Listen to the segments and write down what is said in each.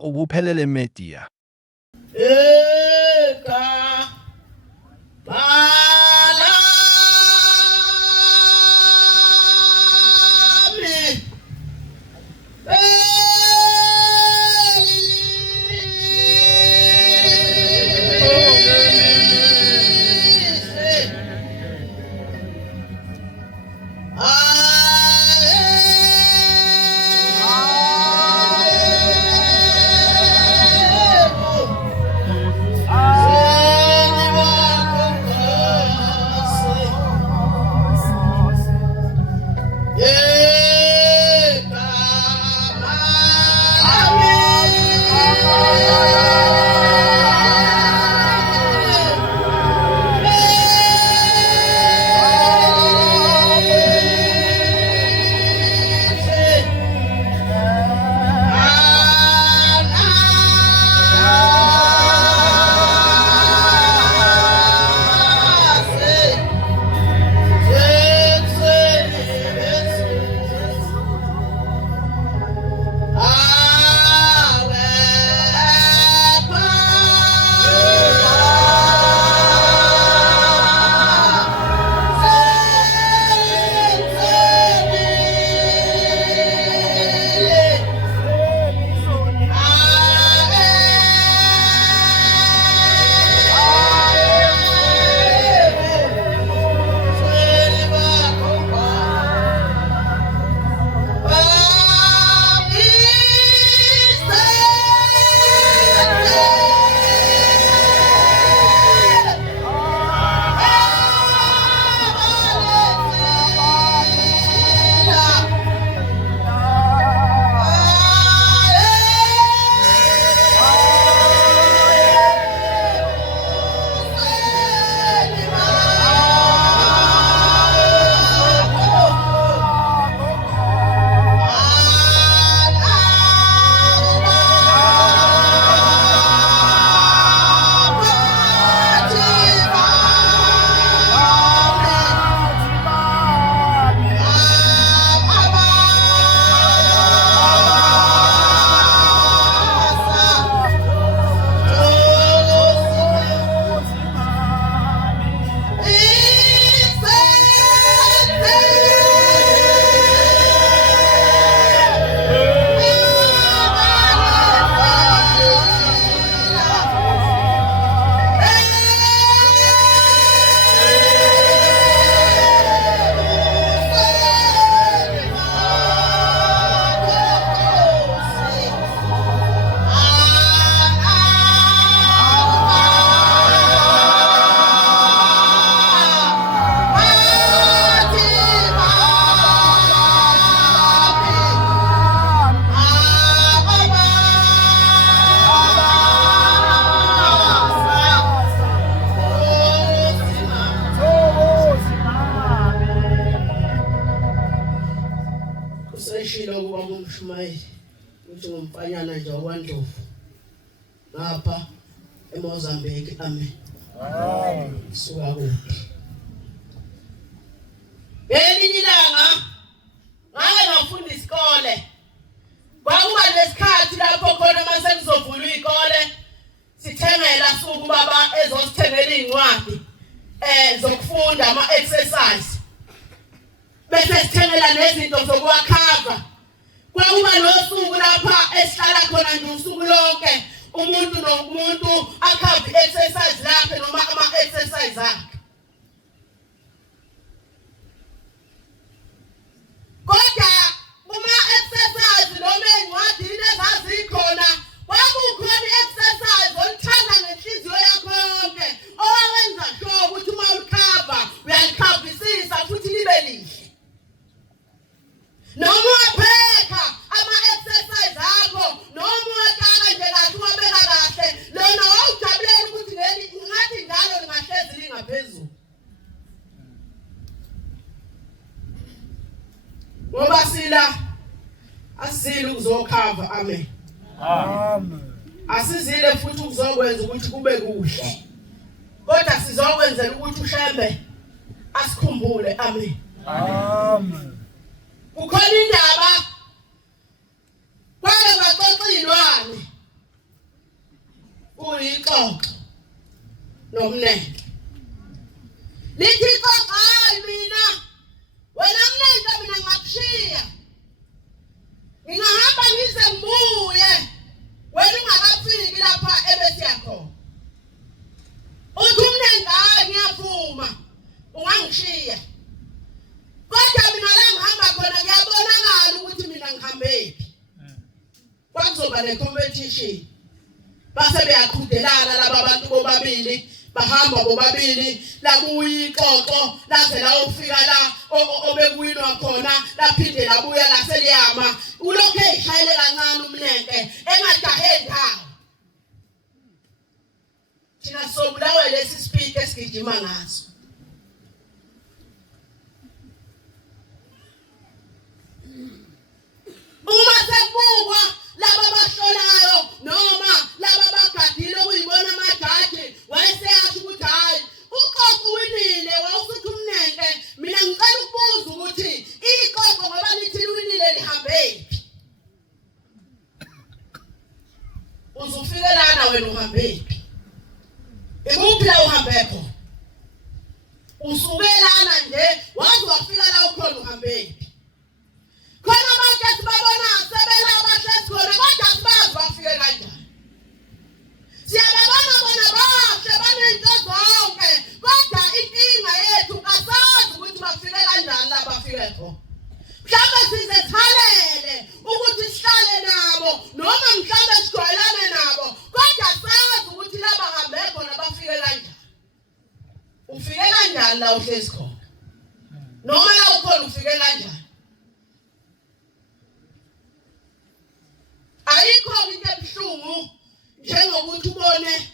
ubuphelele media. Useshilo kuba uMshumayeli uthi ngumfanyana nje wakwaNdlovu ngapha eMozambique. Amen. Suka kuphi? Ngelinye ilanga ngake ngafunda isikole. Kwakuba lesikhathi lapho khona mase kuzovulwa izikole sithengela suku baba ezosithengela incwadi zokufunda ama-exercise. Bese sithengela nezinto zokwakhava. Kwakuba nosuku lapha esihlala khona nje usuku lonke umuntu nomuntu akhava i-exercise lapha noma ama-exercise akhe. Kodwa kuma-exercise noma ey'ncwadini ezazikhona kwakukhona i-exercise olithanda ngenhliziyo yakho yonke owawenza sure ukuthi uma ulikhava uyalikhavisisa futhi libe lihle. Noma wapheka ama-exercise akho noma wataka nje kahle wabeka kahle lona wawujabulela ukuthi ngathi njalo lingahlezi lingaphezulu. Ngoba sila asizile ukuzokhava. Amen. Amen. Asizile futhi ukuzokwenza ukuthi kube kuhle. Kodwa sizokwenzela ukuthi ushembe asikhumbule. Amen. Amen. Kukhona indaba kwake kwaxoxa ilwane lixoxe nomnene lithi xoxa hayi mina wena mnene mina ngakushiya ngingahamba ngize ngibuye wena ungakafiki lapha ebesiya khona uthi umnene hayi ngiyavuma ungangishiya kodwa mina la ngihamba khona ngiyabonakala ukuthi mina ngihambephi kwakuzoba ne-competition base beyaqhudelana laba bantu bobabili bahamba bobabili la kuyixoxo laze la ufika la obekuwinwa khona laphinde labuya laseliyama ulokhu eyishayele kancane umnenke engajahe ndawo thina sobulawe lesi speaker esigijima ngaso uma sekubukwa laba bahlolayo noma laba bagadile ukuyibona amajaji wayeseyasho ukuthi hayi uqoqo winile wawusuthi umnenke mina ngicela ukubuza ukuthi iqoqo ngoba lithi liwinile lihambephi uzufike lana wena uhambephi ikuphi la uhambe khona usuke lana nje waze wafika la ukhona uhambephi khona manje sibabona sebela abahlezi khona kodwa sibazi bafike kanjani siyababona bona bahle banento zonke kodwa inkinga yethu asazi ukuthi bafike kanjani la bafike khona mhlawumbe sizethalele ukuthi sihlale nabo noma mhlawumbe sijwayelane nabo kodwa sazi ukuthi la bahambe khona bafike kanjani ufike kanjani la uhlezi khona noma la ukhona ufike kanjani ayikho into ebuhlungu njengokuthi ubone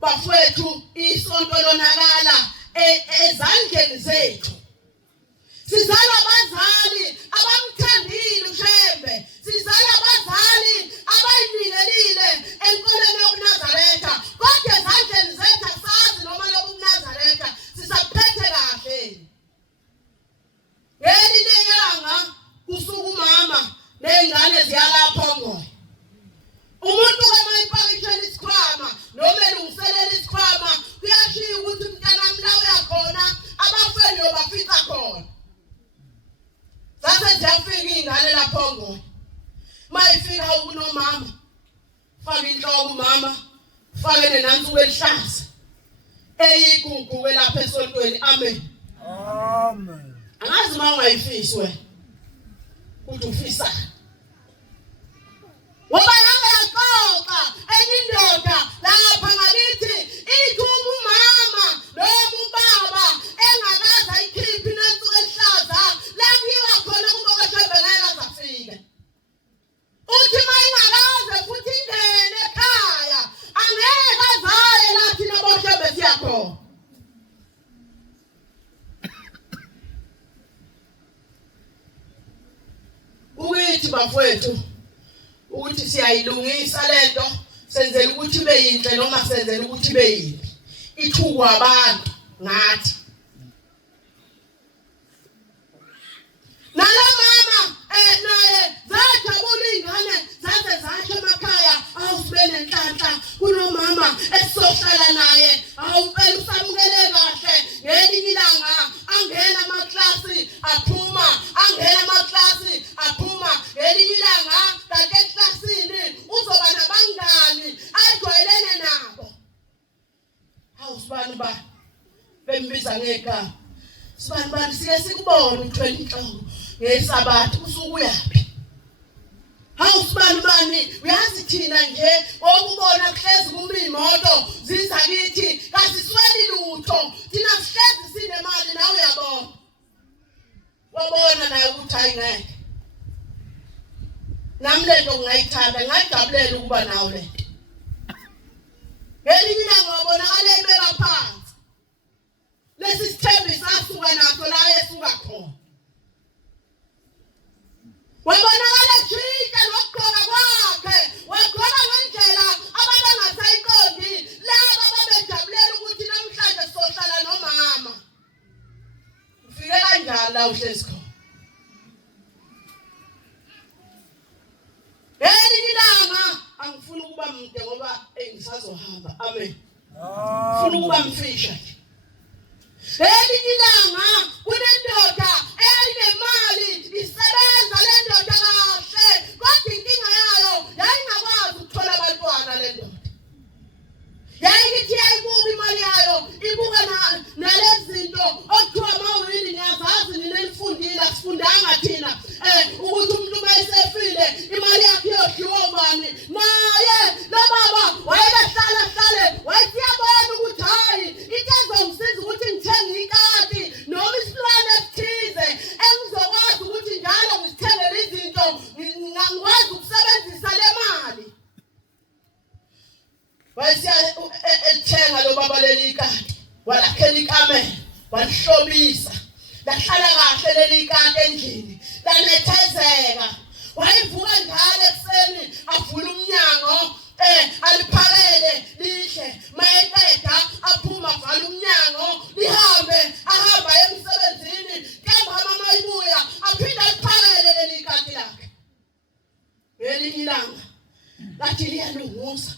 bafowethu isonto lonakala ezandleni zethu sizala abazali abamthandile uShembe sizala abazali abayinikelile enkolweni yokuNazaretha kodwa ezandleni zethu asazi noma lokuNazaretha sisaphethe kahle ngelinye ilanga kusuka umama nezingane ziyalapha ngoyo umuntu kamayipakishela isikhwama noma elungiselela isikhwama kuyashiya ukuthi umntanami la uyakhona abafeni yobafica khona sase ziyafika ingane lapho ngoyo mayifika ukunomama faka inhloko umama fake nenansuku elihlaza eyigugu lapha esontweni amen Amen. angazi uma ungayifisi wena ukuthi ufisa ngoba yanga yaxoxa enye indoda lapha ngakithi ithi umama noma ubaba engakaza ikhiphi nansuku elihlaza la kuyiwa khona kuboKashembe ngeke azafike uthi mayingakaze futhi ingene ekhaya angeke azaye la thina boKashembe siyakhona uyithi bafowethu ukuthi siyayilungisa lento senzele ukuthi ibe yinhle noma senzele ukuthi ibe yimbi ithukwa abantu ngathi nala mama naye zajabula ingane zaze zasho emakhaya awusibe nenhlanhla kunomama esizohlala naye awumpela usamukele kahle ngelinye ilanga angena amaklasi aphuma angena amaklasi aphuma ngelinye ilanga kanti eklasini uzoba nabangani ajwayelene nabo awusibani ba bembiza ngegama sibani bani sike sikubone uthwele inhloko ngesabathu usuku uyaphi awusibani bani uyazi thina nje okubona kuhlezi kuma imoto ziza kithi kasisweli lutho thina sihlezi sinemali nawe uyabona wabona naye ukuthi ayingeke nami lento ngayithanda ngajabulela ukuba nawe lento ngelinye ilanga wabonakala ebeka phansi lesi sithembiso asuka naso la esuka khona wabonakala ejika nokugqoka kwakhe wagqoka ngendlela abantu abangasayiqondi laba ababejabulela ukuthi namhlanje sizohlala nomama ufike kanjani la uhlezi khona ngelinye ilanga angifuni ukuba ukuba mde ngoba engisazohamba. Amen. Funa ukuba mfisha nje. Elinye ilanga kunendoda eyayinemali isebenza le ndoda kahle kodwa inkinga yayo yayingakwazi ukuthola abantwana le ndoda. Yayithi yayibuka imali yayo ibuka nalezi zinto okuthiwa mawili niyazazi ninelifundile asifundanga thina ukuthi umuntu mayesefile imali yakhe yodliwa ubani naye lo baba wayehlala wayesiyabona ukuthi hayi into ezomsiza ukuthi ngithenge ikati noma isilwane esithize engizokwazi ukuthi njalo ngithengele izinto ngikwazi ukusebenzisa le mali. Wayesiya ethenga lo baba leli ikati walakhela ikamela walihlobisa lahlala kahle leli ikati endlini lanethezeka. Wayivuka njalo ekseni avula umnyango aliphakele lihle mayeqeda aphuma avala umnyango lihambe ahamba emsebenzini kemva mama ibuya aphinda aliphakele leli ikati lakhe. Ngelinye ilanga lathi liyalunguza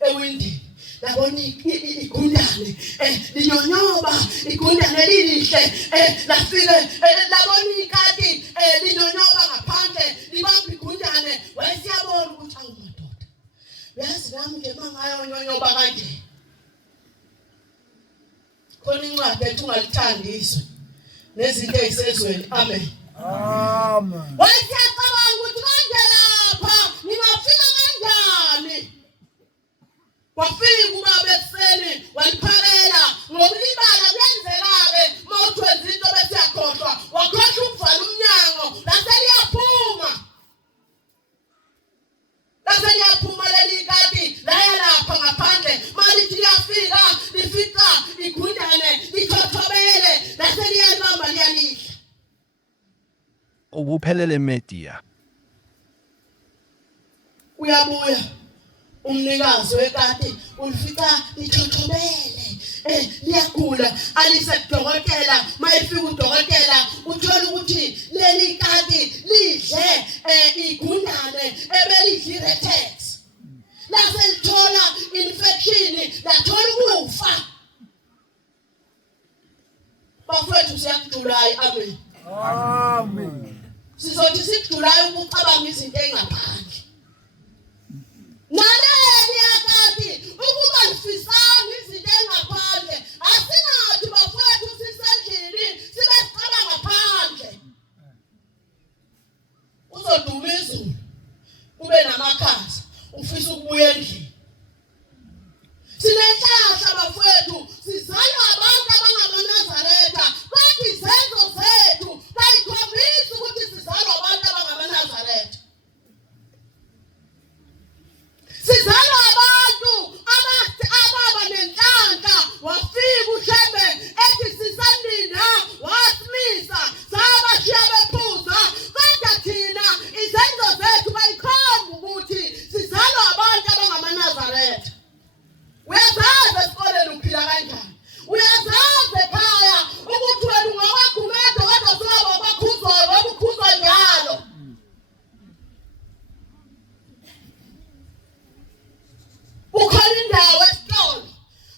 ewindini labona igundane linyonyoba igundane lilihle lafike labona ikati linyonyoba ngaphandle libamba igundane wayesiyabona ukuthi awumadoda yazi nami nje mangayonyonyoba kanje khona incwadi ethi ungalithandiswa nezinto ezisezweni. Amen. Amen. Wayesiyacabanga ukuthi kanje lapha ngingafika kanjani. Wafika ubaba ekseni waliphakela ngokulibala kuyenzeka-ke mawutwenza into bese yakhohlwa wakhohlwa ukuvala umnyango laseliyaphuma leli ikati layalapha ngaphandle malithi liyafika lifika igundane lithothobele laseliyalibamba liyalidla. Ubuphelele media Uyabuya umnikazi wekati ulifika lithothobele liyagula alise kudokotela mayifika udokotela uthola ukuthi leli kati lidle igundane ebelidli retex laselithola infection lathola ukufa. Bafowethu siyakujulayi. Amen. Amen. Sizothi sikujulayi ukucabanga izinto engaphandle. Naleli yakati ukuba lifisanga izinto engaphandle asinathi bafowethu sisendlini sibe sicaba ngaphandle. Uzoduma izulu kube namakhaza ufisa ukubuya endlini. Sinenhlahla bafowethu sizalwa abantu abangamaNazaretha kodwa izenzo zethu ayikhombisi ukuthi sizalwa abantu abangamaNazaretha. Sizalwa abantu ababa nenhlanhla wafika uShembe ethi sisandina wasimisa sabashiya bephuza kodwa thina izenzo zethu bayikhomba ukuthi sizalwa abantu abangamaNazaretha. Uyazazi esikoleni uphila kanjani. Uyazazi ekhaya ukuthi wena ungawagumeda kodwa soba wabukhuzwa njalo. Ukhona indawo esitolo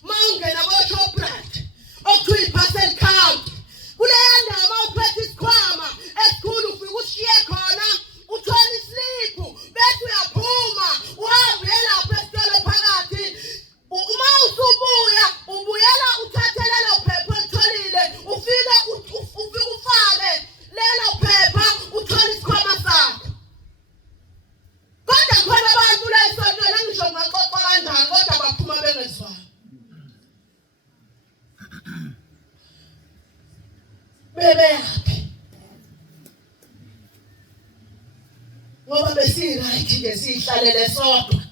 mawungena kwa-Shoprite okuthiwa i-parcel count. Kuleya ndawo mawuphethe isikhwama esikhulu ufike ushiye khona uthola isliphu bese uyaphuma uhambe lapho esitolo phakathi. Uma usubuya ubuyela uthathe lelo phepha olitholile ufike ufake lelo phepha uthola isikhwama sakho. Kodwa khona abantu la esontweni ngisho ngaxoxa kanjani kodwa baphuma bengezwani. Bebeyaphi ngoba besiright nje sihlalele sodwa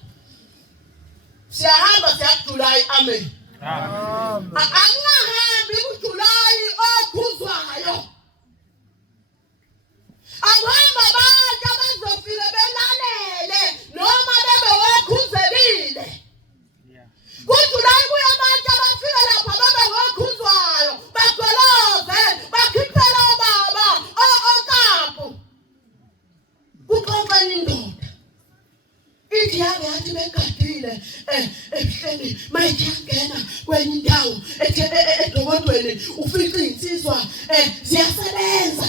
siyahamba siyakujulayi. Amen. Amen. Akunahambi kujulayi okhuzwayo. Akuhamba abantu abazofika belalele noma bebe wakhuzelile. Kujulayi kuya abantu abafika lapha babe ngokhuzwayo bagoloze bakhiphela obaba okapu. Kuxoxa indoda ithi yake yathi begadile ehleni mayingena kwenye indawo edokotweni ufika insizwa ziyasebenza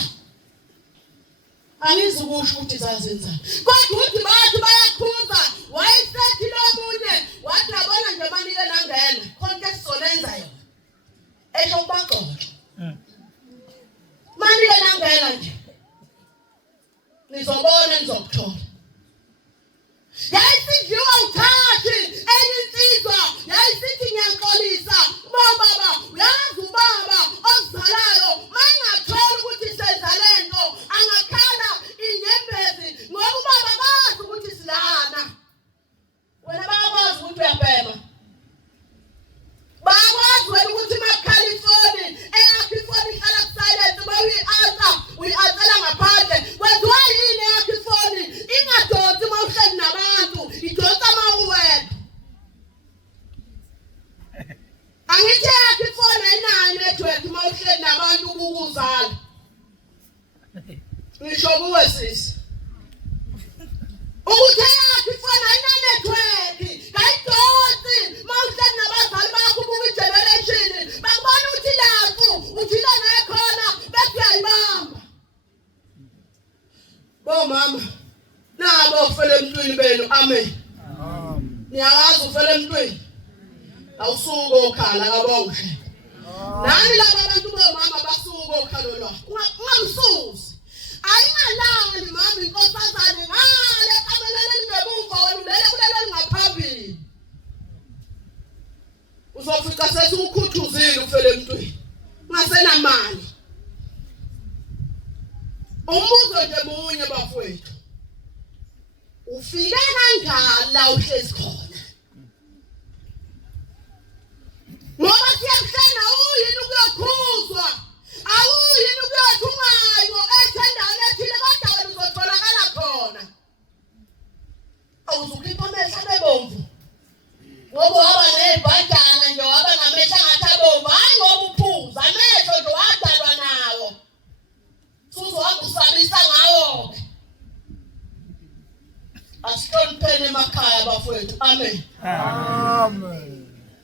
angizukusho ukuthi zazenzani kodwa uthi bathi bayakhuza wayesethi lomunye wathi yabona nje manike nangena konke sizonenza yona esho kubaxoxa manike nangena nje nizobona nizokuthola yayisidliwa uthathi enye insizwa yayisithi ngiyaxolisa baba uyazi ubaba ozalayo mangathola ukuthi senza lento angakhala inyembezi ngoba ubaba akazi ukuthi silana wena bayakwazi ukuthi uyabhema bayakwazi wena ukuthi makhala ifoni eyakho ifoni ihlala silent uma uyi-ansela ngaphandle kwenziwa yini eyakho ifoni ingadonsi uma uhleli nabantu idonsa uma uwedwa angithi eyakho ifoni ayinayo network uma uhleli nabantu ukuzala ngisho kuwe sisi ukuthi eyakho ifoni ayina-network kayidonsi uma uhleli nabazali bakho ubuka igeneration bakubona ukuthi lapho uthile nekhona bethi uyayibamba bomama nabo ufele emntwini benu amen niyawazi ufele emntwini awusuke okhala kabonke nani laba abantu bomama basuke okhalo lwakho ungamsusi ayingalali mama inkosazane ngale kamelele ngebumva wena ulele kulele lingaphambili uzofika sethi ukhuthuzile ufele emntwini ungasenamali umbuzo nje munye bafowethu ufike kanjani la uhlezi khona ngoba siyakuhlena uyini ukuyokhuzwa awuyini ukuyothungayo ethendayo ethile kodwa wena uzotholakala khona awuzukhipha amehlo abebomvu ngoba waba nezibhadana nje waba namehlo angathi abomvu hayi ngoba uphuza amehlo nje wadalwa nawo suzohamba usabisa ngawo-ke asihlonipheni emakhaya bafowethu amen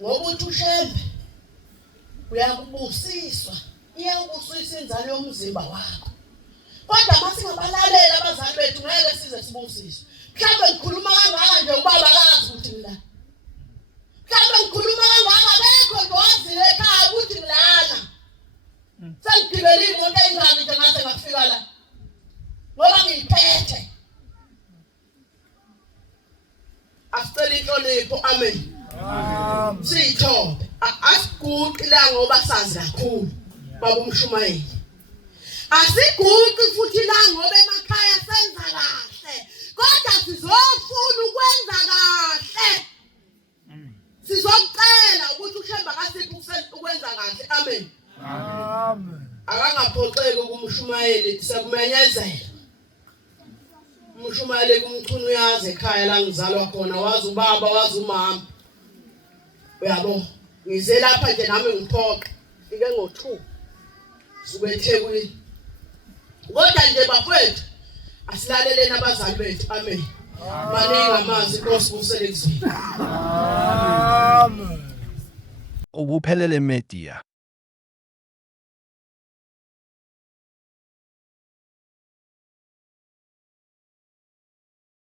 ngoba uthi ushembe uyakubusiswa iyakubusisa inzalo yomzimba wakho kodwa masingabalalela abazali bethu ngeke size sibusiswe mhlawumbe ngikhuluma kangaka nje ubaba akazi ukuthi ngilana mhlawumbe ngikhuluma kangaka bekho nje wazile ekhaya ukuthi ngilana sengigibele imoto engani nje ngase ngafika la ngoba ngiyiphethe asicela inhlonipho amen siyithobe asiguqi la ngoba sazi kakhulu baba uMshumayeli asiguqi futhi la ngoba emakhaya senza kahle kodwa sizofuna ukwenza kahle sizokucela ukuthi ushemba kasiphi ukwenza kahle amen akangaphoxeki kuMshumayeli sekumenyezela uMshumayeli kumchunu uyazi ekhaya la ngizalwa khona wazi ubaba wazi umama uyabo ngize lapha nje nami ngiphoqa fike ngo2 suke eThekwini kodwa nje bafowethu asilaleleni abazali bethu amen maningi amazi Nkosi kusele kuzwini Ubuphelele Media.